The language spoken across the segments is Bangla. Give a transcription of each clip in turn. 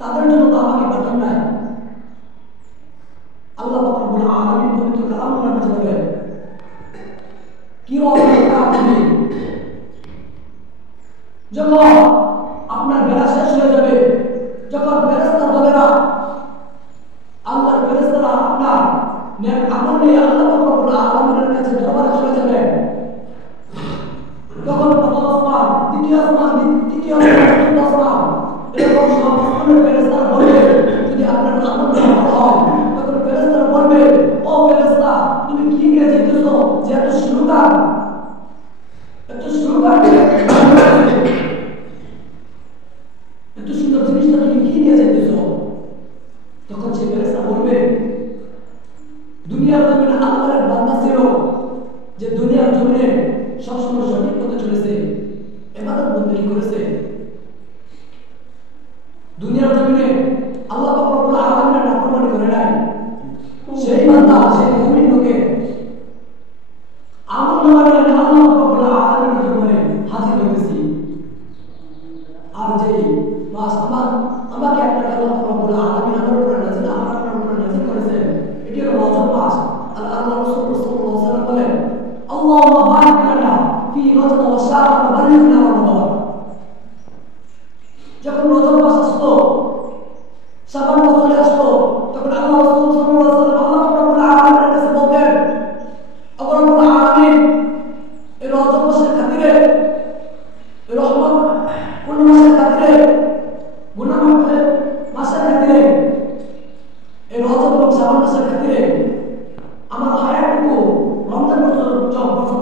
তাদের জন্য তো আমাকে পাঠান নাই। আল্লাহ পাক রব্বুল আলামিন পবিত্র কালামুল মাঝে বলেন, কি অবস্থা আপনি যখন আপনার বেলা শেষ হয়ে যাবে, যখন ফেরেশতা দলেরা আল্লাহর ফেরেশতারা আপনার নেক আমল নিয়ে আল্লাহ পাক রব্বুল আলামিনের কাছে দরবারে চলে যাবে, তখন প্রথম আসমান, দ্বিতীয় আসমান, তৃতীয় আসমান, চতুর্থ আসমান, এরকম সব আসমানের ফেরেশতারা বলবে, যদি আপনার আমল ভালো হয় তখন ফেরেশতারা বলবে, ও ফেরেশতা তুমি কি নিয়ে যেতেছো যে এত সুগার, এত সুগার, এত সুন্দর জিনিসটা তুমি কি নিয়ে যেতেছো? তখন সে ফেরেশতা বলবে, দুনিয়ার জমিনে আল্লাহর বান্দা ছিল যে দুনিয়ার জমিনে সবসময় সঠিক পথে চলেছে, ইবাদত বন্দেগী করেছে, দুনিয়ার জমিনে আল্লাহ পাক রব্বুল আলামিনের নাফরমানি করে নাই, সেই বান্দা, সেই মুমিন লোকে আমল নামায় আমি আল্লাহ পাক রব্বুল আলামিনের জন্য হাজির হয়েছি। আর যে মাস আমাকে আপনাকে আল্লাহ পাক রব্বুল আলামিন আমার উপরে নাযিল, আমার আপনার উপরে নাযিল করেছেন, এটি হলো রজব মাস। আর আল্লাহ রাসূল সাল্লাল্লাহু আলাইহি ওয়াসাল্লাম বলেন, আল্লাহুম্মা বারিক লানা ফি রজব ওয়া শাবান ওয়া বাল্লিগনা রমাদান। যখন রজব মাস আসতো, শাবান মাস চলে আসতো, তখন আল্লাহ রাসূল সাল্লাল্লাহু আলাইহি ওয়াসাল্লাম আল্লাহ রাব্বুল আলামিনের কাছে বলতেন, আল্লাহ রাব্বুল আলামিন এই রজব মাসের খাতিরে, এই রহমত পূর্ণ মাসের খাতিরে, গুনাহ মাফের মাসের খাতিরে, এই রজব এবং শাবান মাসের খাতিরে আমার হায়াতটুকু রমজান পর্যন্ত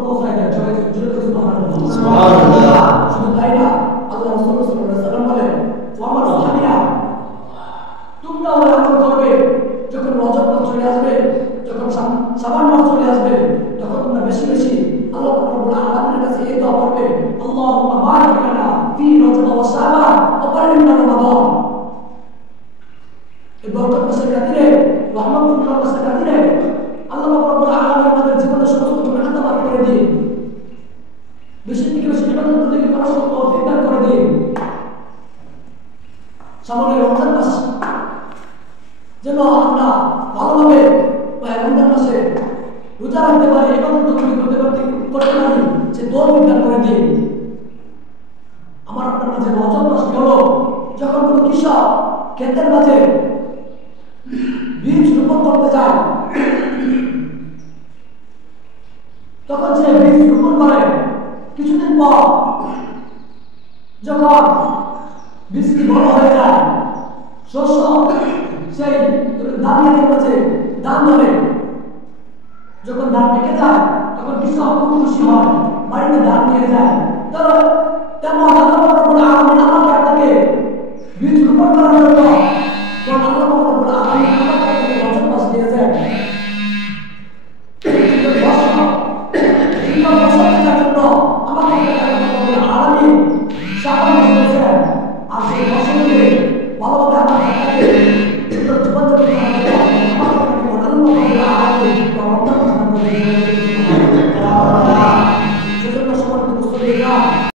পৌঁছায় দেন। সবাই জোরে করে সুবহানাল্লাহ। সুবহানাল্লাহ। শুধু তাই না, আল্লাহ রাসূল সাল্লাল্লাহু আলাইহি ওয়াসাল্লাম বলেন, ও আমার সাহাবীরা, তোমরা ওই আমল করবে যখন রজব মাস চলে আসবে, যখন শাবান মাস চলে আসবে, তখন তোমরা বেশি বেশি আল্লাহ পাক রব্বুল আলামিনের কাছে এই দোয়া করবে, আল্লাহুম্মা বারিক লানা ফি রজব ওয়া শাবান ওয়া বাল্লিগনা রমাদান। এই বরকত মাসের খাতিরে, রহমতুল্লাহ মাসের খাতিরে আল্লাহ পাক রব্বুল আলামিন আমাদের জীবনের সমস্ত গুনাহটা মাফ করে দিন, বেশি থেকে বেশি ইবাদত বন্দেগী করার তৌফিক দান করে দিন। সামনে রমজান মাস যেন আমরা ভালোভাবে রমজান মাসে রোজা রাখতে পারি, ইবাদত বন্দেগী করতে পারি, সে তৌফিক দান করে দিন। আমার আপনার মাঝে রজব মাস হলো যখন কোনো কৃষক ক্ষেতের মাঝে বীজ রোপণ করতে যায়, তখন সে বীজ রোপণ করে, কিছুদিন পর যখন বীজটি বড় হয়ে যায়, শস্য সেই ধান খেতের মাঝে ধান ধরে, যখন ধান পেকে যায় তখন কৃষক খুব খুশি হয়, বাড়িতে ধান নিয়ে যায়। ধরো